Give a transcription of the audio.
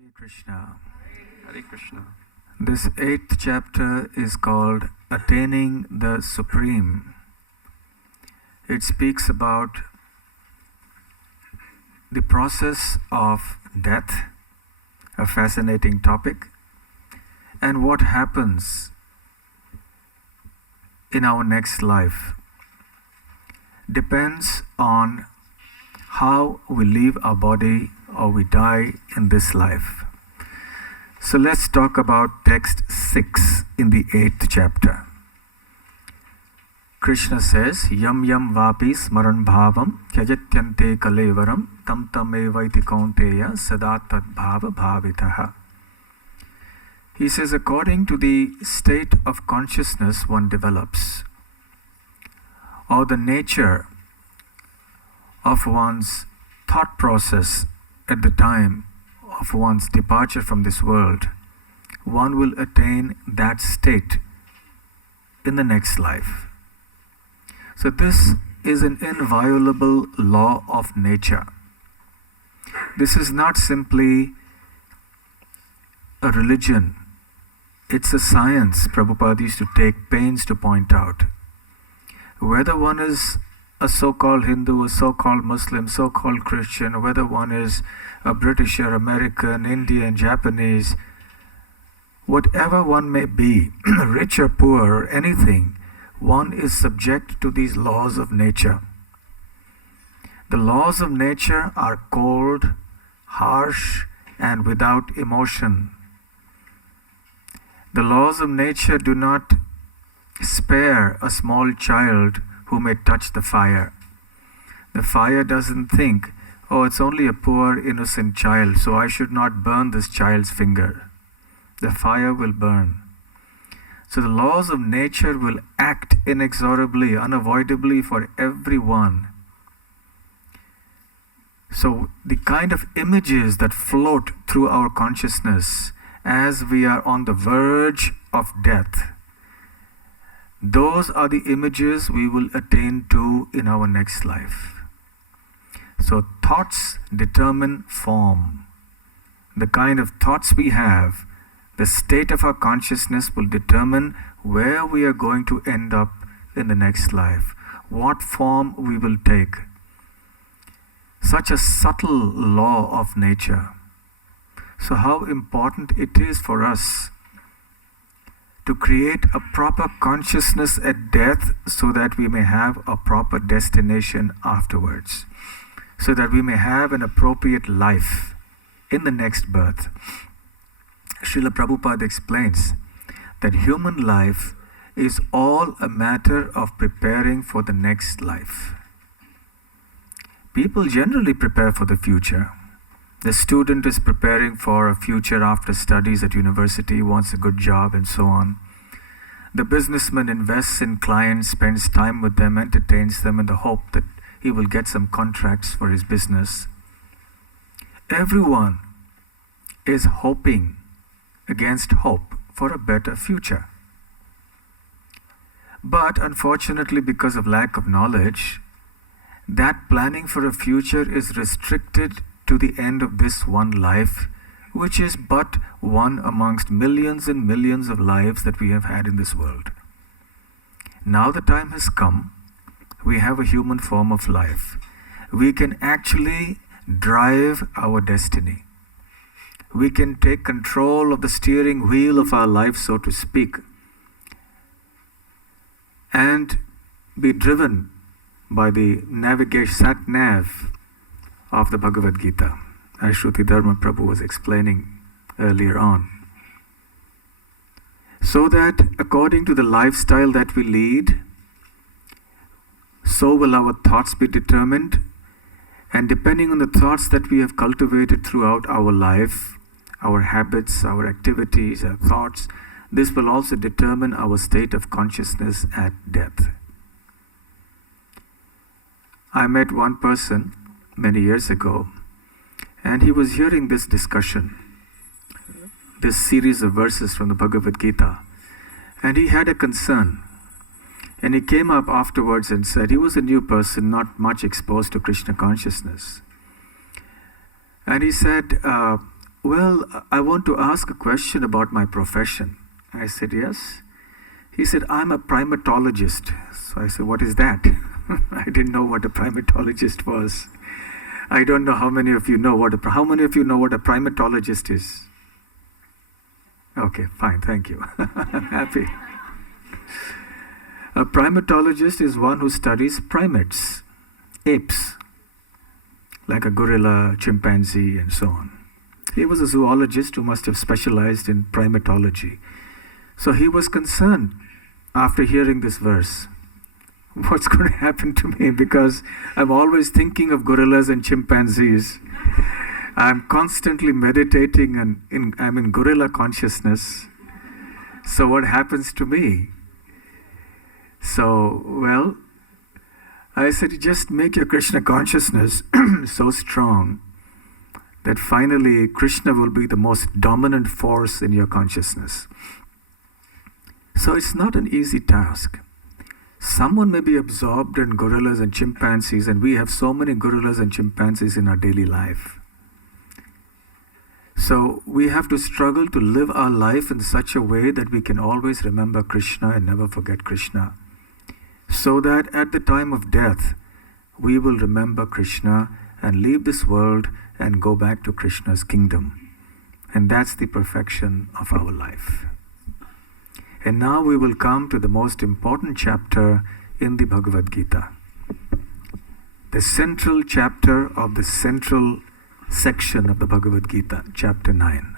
Hare Krishna. Hare Krishna. This 8th chapter is called Attaining the Supreme. It speaks about the process of death, a fascinating topic, and what happens in our next life depends on how we leave our body or we die in this life. So let's talk about text 6 in the 8th chapter. Krishna says, Yam yam vapi smaran bhavam kyajatyante kalevaram tam tamevaiti kaunteya sada tad bhava bhavitaha. He says, according to the state of consciousness one develops, or the nature of one's thought process at the time of one's departure from this world, one will attain that state in the next life. So this is an inviolable law of nature. This is not simply a religion. It's a science Prabhupada used to take pains to point out. Whether one is a so-called Hindu, a so-called Muslim, so-called Christian, whether one is a British or American, Indian, Japanese, whatever one may be, rich or poor or anything, one is subject to these laws of nature. The laws of nature are cold, harsh, and without emotion. The laws of nature do not spare a small child who may touch the fire. The fire doesn't think, oh, it's only a poor innocent child, so I should not burn this child's finger. The fire will burn. So the laws of nature will act inexorably, unavoidably for everyone. So the kind of images that float through our consciousness as we are on the verge of death, those are the images we will attain to in our next life. So thoughts determine form. The kind of thoughts we have, the state of our consciousness will determine where we are going to end up in the next life, what form we will take. Such a subtle law of nature. So how important it is for us to create a proper consciousness at death so that we may have a proper destination afterwards, so that we may have an appropriate life in the next birth. Srila Prabhupada explains that human life is all a matter of preparing for the next life. People generally prepare for the future. The student is preparing for a future after studies at university, wants a good job and so on. The businessman invests in clients, spends time with them, entertains them in the hope that he will get some contracts for his business. Everyone is hoping against hope for a better future. But unfortunately, because of lack of knowledge, that planning for a future is restricted to the end of this one life, which is but one amongst millions and millions of lives that we have had in this world. Now the time has come, we have a human form of life. We can actually drive our destiny. We can take control of the steering wheel of our life, so to speak, and be driven by the navigation, sat-nav, of the Bhagavad Gita, as Shruti Dharma Prabhu was explaining earlier on. So that according to the lifestyle that we lead, so will our thoughts be determined, and depending on the thoughts that we have cultivated throughout our life, our habits, our activities, our thoughts, this will also determine our state of consciousness at death. I met one person many years ago, and he was hearing this discussion, this series of verses from the Bhagavad Gita, and he had a concern. And he came up afterwards and said he was a new person, not much exposed to Krishna consciousness. And he said, well, I want to ask a question about my profession. I said, yes. He said, I'm a primatologist. So I said, what is that? I didn't know what a primatologist was. I don't know how many of you know what a primatologist is. Okay, fine, thank you. I'm happy. A primatologist is one who studies primates, apes, like a gorilla, chimpanzee, and so on. He was a zoologist who must have specialized in primatology. So he was concerned after hearing this verse. What's going to happen to me? Because I'm always thinking of gorillas and chimpanzees. I'm constantly meditating and I'm in gorilla consciousness. So what happens to me? So, well, I said, just make your Krishna consciousness so strong that finally Krishna will be the most dominant force in your consciousness. So it's not an easy task. Someone may be absorbed in gorillas and chimpanzees, and we have so many gorillas and chimpanzees in our daily life. So we have to struggle to live our life in such a way that we can always remember Krishna and never forget Krishna, so that at the time of death, we will remember Krishna and leave this world and go back to Krishna's kingdom. And that's the perfection of our life. And now we will come to the most important chapter in the Bhagavad Gita. The central chapter of the central section of the Bhagavad Gita, chapter 9.